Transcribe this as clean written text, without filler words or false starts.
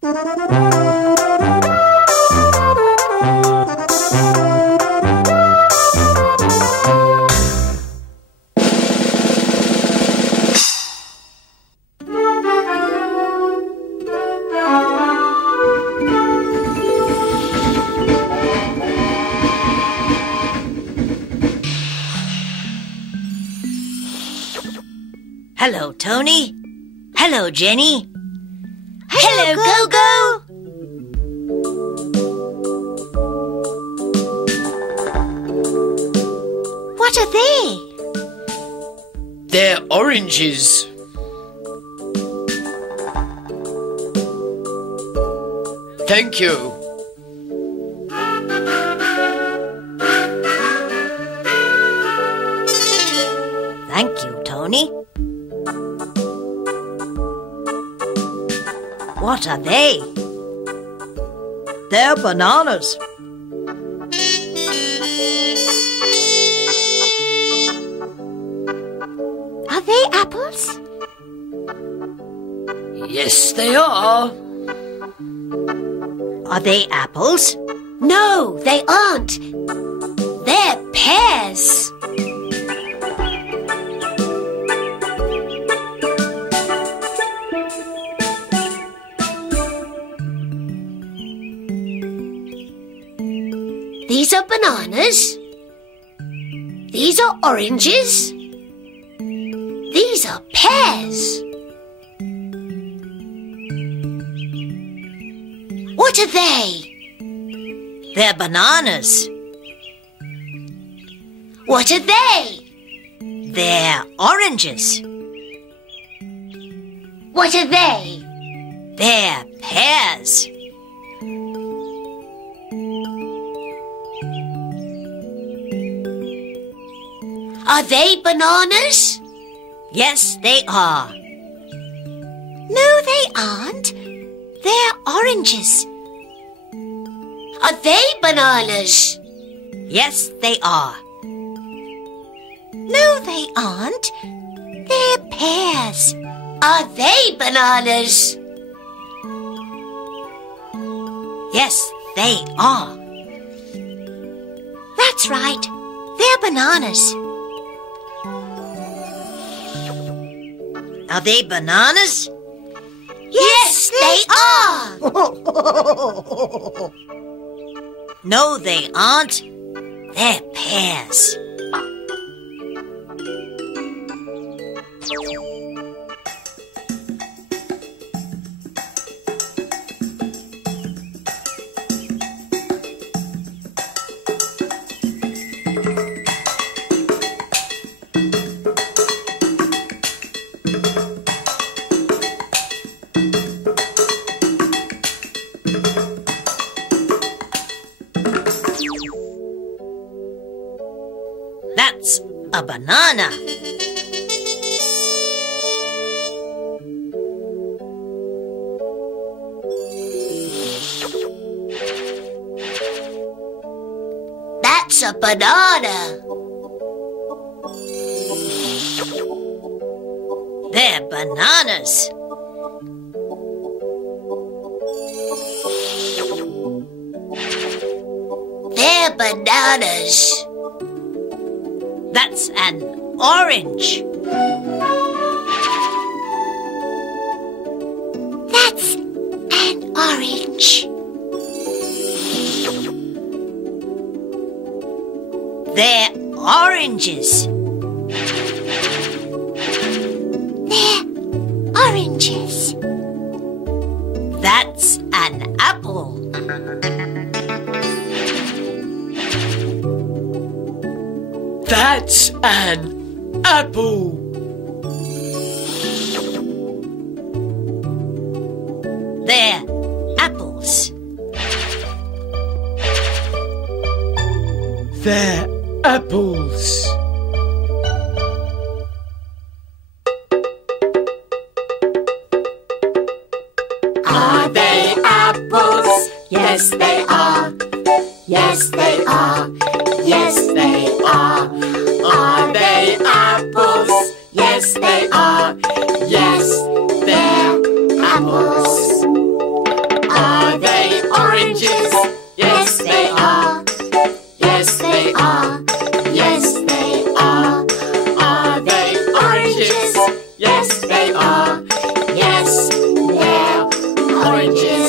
Hello, Tony. Hello, Jenny. Hello, Go-Go. What are they? They're oranges. Thank you. Thank you, Tony. What are they? They're bananas. Are they apples? Yes, they are. Are they apples? No, they aren't. They're pears. These are bananas. These are oranges. These are pears. What are they? They're bananas. What are they? They're oranges. What are they? They're pears. Are they bananas? Yes, they are. No, they aren't. They're oranges. Are they bananas? Yes, they are. No, they aren't. They're pears. Are they bananas? Yes, they are. That's right. They're bananas. Are they bananas? Yes, they are. No, they aren't. They're pears. That's a banana. That's a banana. They're bananas. They're bananas. That's an orange. That's an orange. They're oranges. They're oranges. That's an apple. That's an apple. They're apples. They're apples. Are they apples? Yes, they are. Yes, they are. Yes, they are. Are they apples? Yes, they are. Yes, they're apples. oranges.